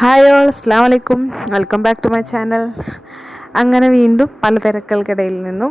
Hi all, അസ്സലാമു അലൈക്കും. Welcome back to my channel. അങ്ങനെ വീണ്ടും പല തിരക്കുകൾക്കിടയിൽ നിന്നും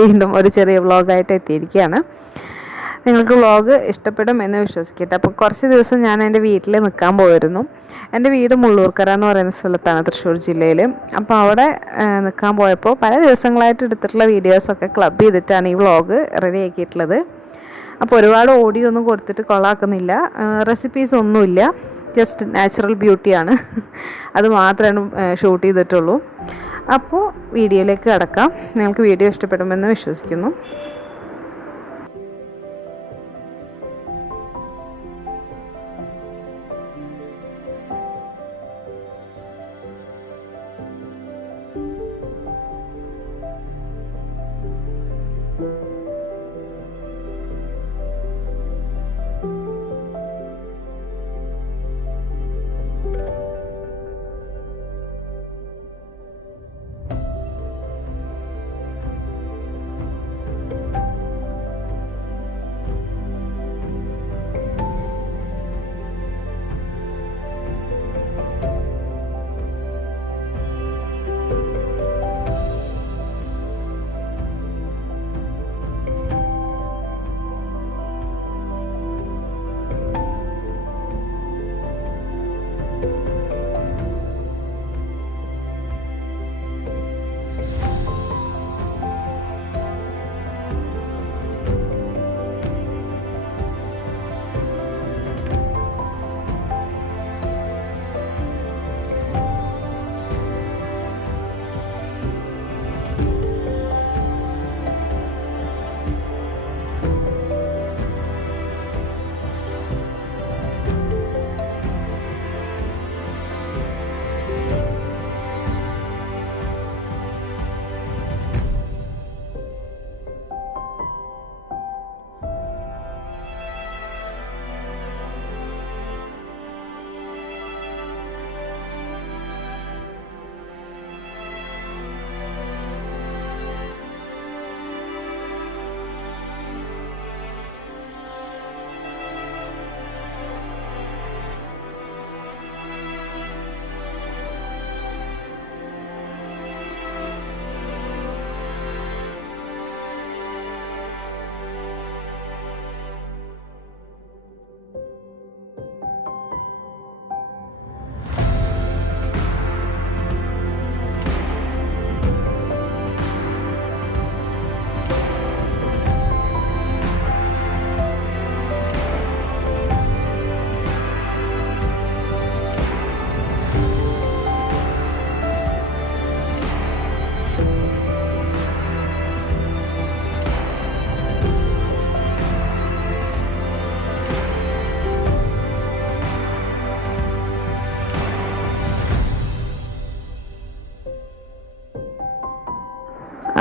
വീണ്ടും ഒരു ചെറിയ വ്ളോഗായിട്ട് എത്തിയിരിക്കുകയാണ്. നിങ്ങൾക്ക് വ്ളോഗ് ഇഷ്ടപ്പെടും എന്ന് വിശ്വസിക്കട്ടെ. അപ്പോൾ കുറച്ച് ദിവസം ഞാൻ എൻ്റെ വീട്ടിൽ നിൽക്കാൻ പോയിരുന്നു. എൻ്റെ വീട് മുള്ളൂർക്കര എന്ന് പറയുന്ന സ്ഥലത്താണ്, തൃശ്ശൂർ ജില്ലയിൽ. അപ്പോൾ അവിടെ നിൽക്കാൻ പോയപ്പോൾ പല ദിവസങ്ങളായിട്ട് എടുത്തിട്ടുള്ള വീഡിയോസൊക്കെ ക്ലബ് ചെയ്തിട്ടാണ് ഈ വ്ളോഗ് റെഡി ആക്കിയിട്ടുള്ളത്. അപ്പോൾ ഒരുപാട് ഓഡിയോ ഒന്നും കൊടുത്തിട്ട് കൊള്ളാക്കുന്നില്ല, റെസിപ്പീസ് ഒന്നുമില്ല, ജസ്റ്റ് നാച്ചുറൽ ബ്യൂട്ടിയാണ്. അത് മാത്രമാണ് ഷൂട്ട് ചെയ്തിട്ടുള്ളൂ. അപ്പോൾ വീഡിയോയിലേക്ക് കടക്കാം. നിങ്ങൾക്ക് വീഡിയോ ഇഷ്ടപ്പെടുമെന്ന് വിശ്വസിക്കുന്നു.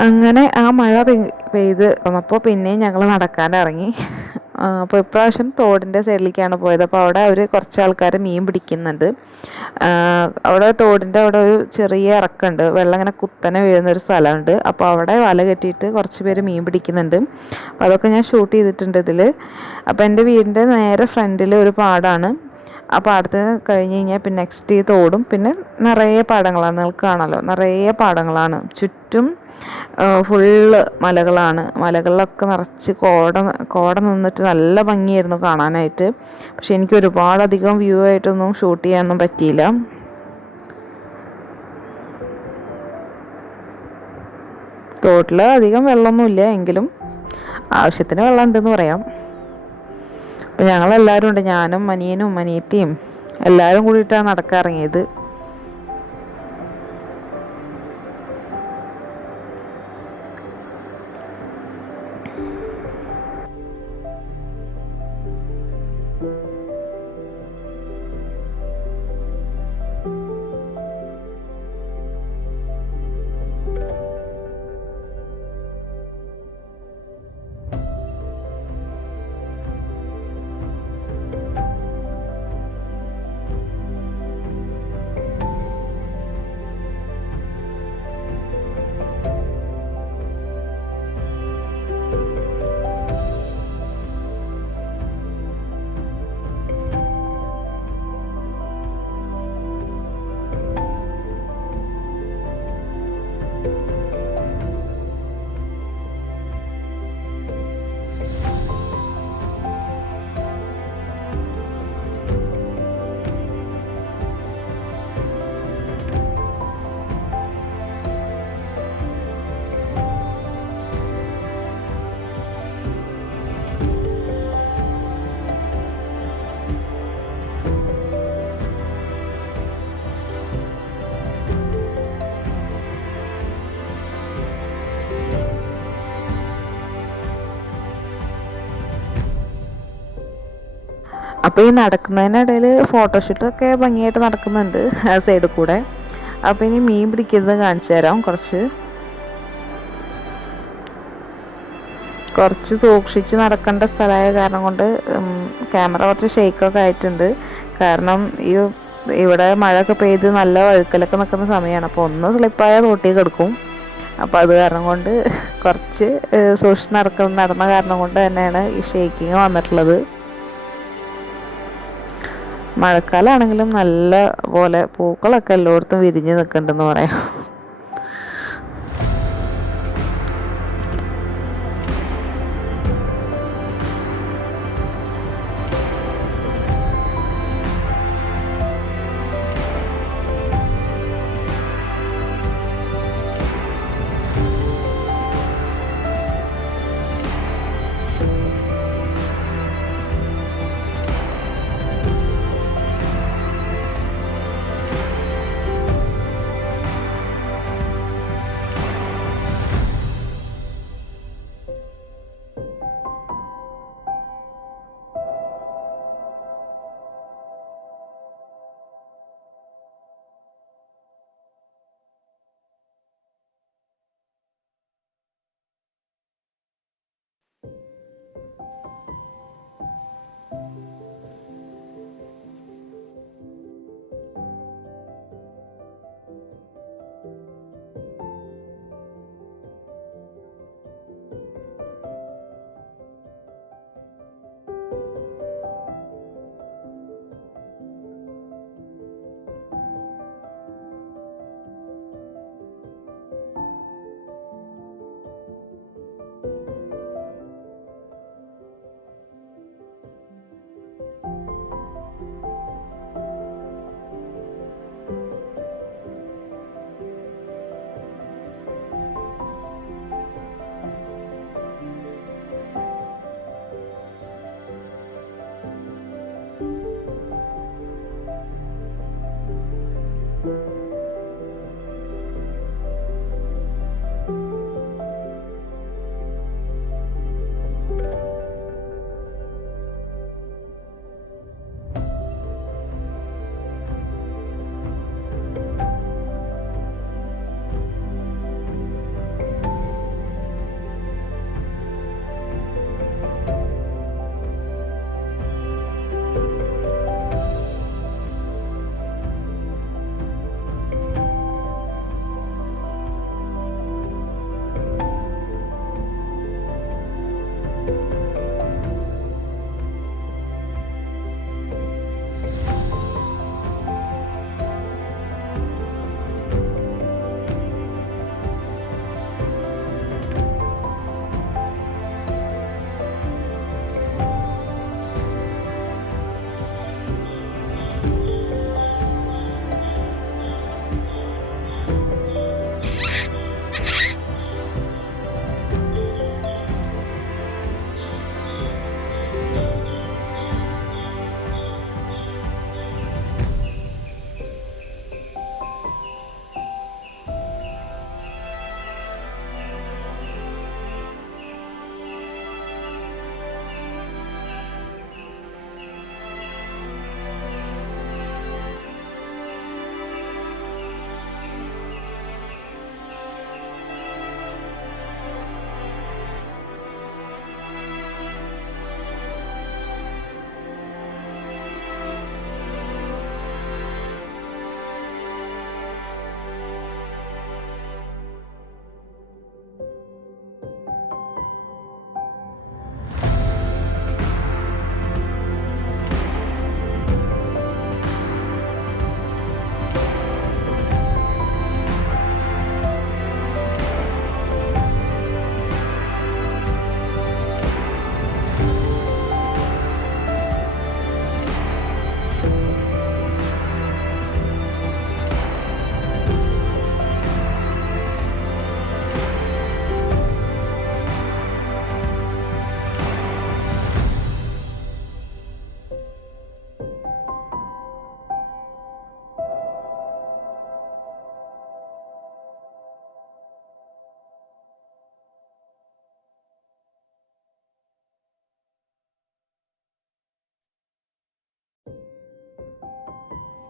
അങ്ങനെ ആ മഴ പെയ്ത് വന്നപ്പോൾ പിന്നെയും ഞങ്ങൾ നടക്കാനിറങ്ങി. അപ്പോൾ ഇപ്രാവശ്യം തോടിൻ്റെ സൈഡിലേക്കാണ് പോയത്. അപ്പോൾ അവിടെ അവർ കുറച്ച് ആൾക്കാർ മീൻ പിടിക്കുന്നുണ്ട്. അവിടെ തോടിൻ്റെ അവിടെ ഒരു ചെറിയ ഇറക്കമുണ്ട്, വെള്ളം ഇങ്ങനെ കുത്തനെ വീഴുന്നൊരു സ്ഥലമുണ്ട്. അപ്പോൾ അവിടെ വല കെട്ടിയിട്ട് കുറച്ച് പേര് മീൻ പിടിക്കുന്നുണ്ട്. അപ്പോൾ അതൊക്കെ ഞാൻ ഷൂട്ട് ചെയ്തിട്ടുണ്ട് ഇതിൽ. അപ്പോൾ എൻ്റെ വീടിൻ്റെ നേരെ ഫ്രണ്ടിൽ ഒരു പാടാണ്. ആ പാടത്ത് കഴിഞ്ഞ് കഴിഞ്ഞാൽ പിന്നെ നെക്സ്റ്റ് തോടും, പിന്നെ നിറയെ പാടങ്ങളാണ്. നിങ്ങൾക്ക് കാണാമല്ലോ, നിറയെ പാടങ്ങളാണ്. ചുറ്റും ഫുള്ള് മലകളാണ്. മലകളിലൊക്കെ നിറച്ച് കോട നിന്നിട്ട് നല്ല ഭംഗിയായിരുന്നു കാണാനായിട്ട്. പക്ഷെ എനിക്ക് ഒരുപാടധികം വ്യൂ ആയിട്ടൊന്നും ഷൂട്ട് ചെയ്യാനൊന്നും പറ്റിയില്ല. തോട്ടിൽ അധികം വെള്ളമൊന്നുമില്ല, എങ്കിലും ആവശ്യത്തിന് വെള്ളം ഉണ്ടെന്ന് പറയാം. അപ്പോൾ ഞങ്ങളെല്ലാവരും ഉണ്ട്, ഞാനും അനിയനും അനിയത്തിയും എല്ലാവരും കൂടിയിട്ടാണ് നടക്കാനിറങ്ങിയത്. അപ്പോൾ ഈ നടക്കുന്നതിനിടയിൽ ഫോട്ടോഷൂട്ടൊക്കെ ഭംഗിയായിട്ട് നടക്കുന്നുണ്ട് ആ സൈഡിൽ കൂടെ. അപ്പോൾ ഇനി മീൻ പിടിക്കുന്നത് കാണിച്ചു തരാം. കുറച്ച് സൂക്ഷിച്ച് നടക്കേണ്ട സ്ഥലമായ കാരണം കൊണ്ട് ക്യാമറ കുറച്ച് ഷെയ്ക്കൊക്കെ ആയിട്ടുണ്ട്. കാരണം ഇവിടെ മഴയൊക്കെ പെയ്ത് നല്ല വഴുക്കലൊക്കെ നിൽക്കുന്ന സമയമാണ്. അപ്പോൾ ഒന്ന് സ്ലിപ്പായാൽ തോട്ടിൽ കിടക്കും. അപ്പോൾ അത് കാരണം കൊണ്ട് കുറച്ച് സൂക്ഷിച്ച് നടന്ന കാരണം കൊണ്ട് തന്നെയാണ് ഈ ഷെയ്ക്കിങ് വന്നിട്ടുള്ളത്. മഴക്കാലമാണെങ്കിലും നല്ല പോലെ പൂക്കളൊക്കെ എല്ലായിടത്തും വിരിഞ്ഞ് നിൽക്കുന്നുണ്ടെന്ന് പറയാം.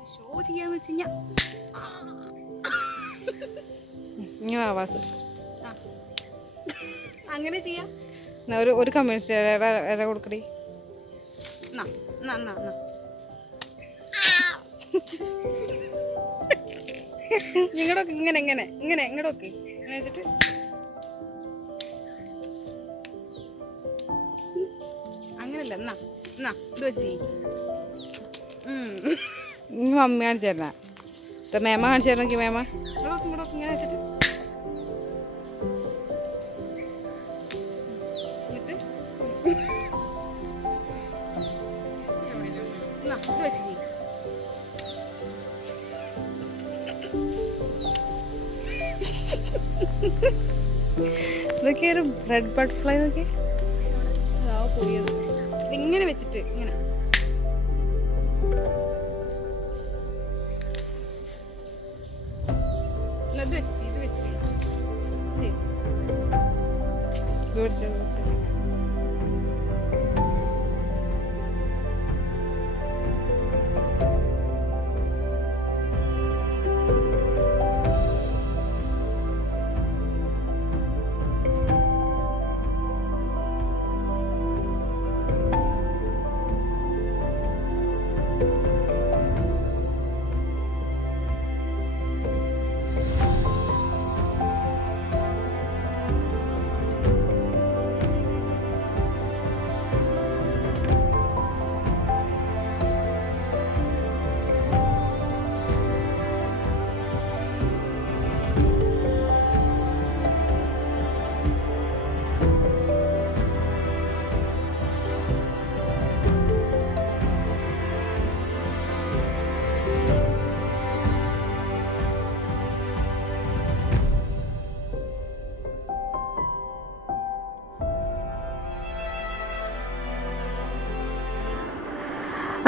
ഷോ ചെയ്യാന്ന് വെച്ച് കഴിഞ്ഞാൽ അങ്ങനെ ചെയ്യാം. ഒരു കമ്മ്യൂണിസ്റ്റ് ഇല കൊടുക്കടി. നിങ്ങളൊക്കെ ഇങ്ങനെ ഇങ്ങനെ ഇങ്ങനെ ഇങ്ങോട്ടൊക്കെ ഇങ്ങനെ വെച്ചിട്ട് അങ്ങനല്ല. എന്നാ എന്നാ ഇത് വെച്ച് ചെയ്യും. മമ്മി കാണിച്ചു തരണ മേമ കാണിച്ചു തരണമെങ്കിൽ മേമ ഇങ്ങോട്ടൊക്കെ ഇങ്ങോട്ടൊക്കെ ഇങ്ങനെ വെച്ചിട്ട് എന്നിട്ട് എന്നാ ഇത് വെച്ച് ചെയ്യും. ഇതൊക്കെ ഒരു റെഡ് ബട്ടർഫ്ലൈ നോക്കി പോയത് ഇങ്ങനെ വെച്ചിട്ട് ഇങ്ങനെ ഇത് വെച്ച് ഇത് വെച്ച്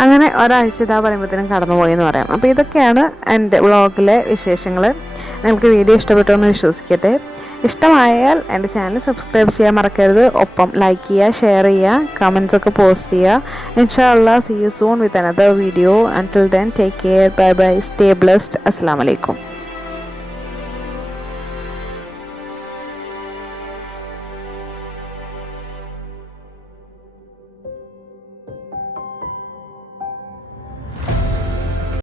അങ്ങനെ ഒരാഴ്ച ഇതാ പറയുമ്പോഴത്തേനും കടന്നുപോയി എന്ന് പറയാം. അപ്പോൾ ഇതൊക്കെയാണ് എൻ്റെ വ്ളോഗിലെ വിശേഷങ്ങൾ. നിങ്ങൾക്ക് വീഡിയോ ഇഷ്ടപ്പെട്ടു എന്ന് വിശ്വസിക്കട്ടെ. ഇഷ്ടമായാൽ എൻ്റെ ചാനൽ സബ്സ്ക്രൈബ് ചെയ്യാൻ മറക്കരുത്. ഒപ്പം ലൈക്ക് ചെയ്യുക, ഷെയർ ചെയ്യുക, കമൻസ് ഒക്കെ പോസ്റ്റ് ചെയ്യുക. ഇൻഷാ അല്ലാഹ്, see you soon with another video. Until then take care, bye bye, stay blessed. അസ്സലാമു അലൈക്കും.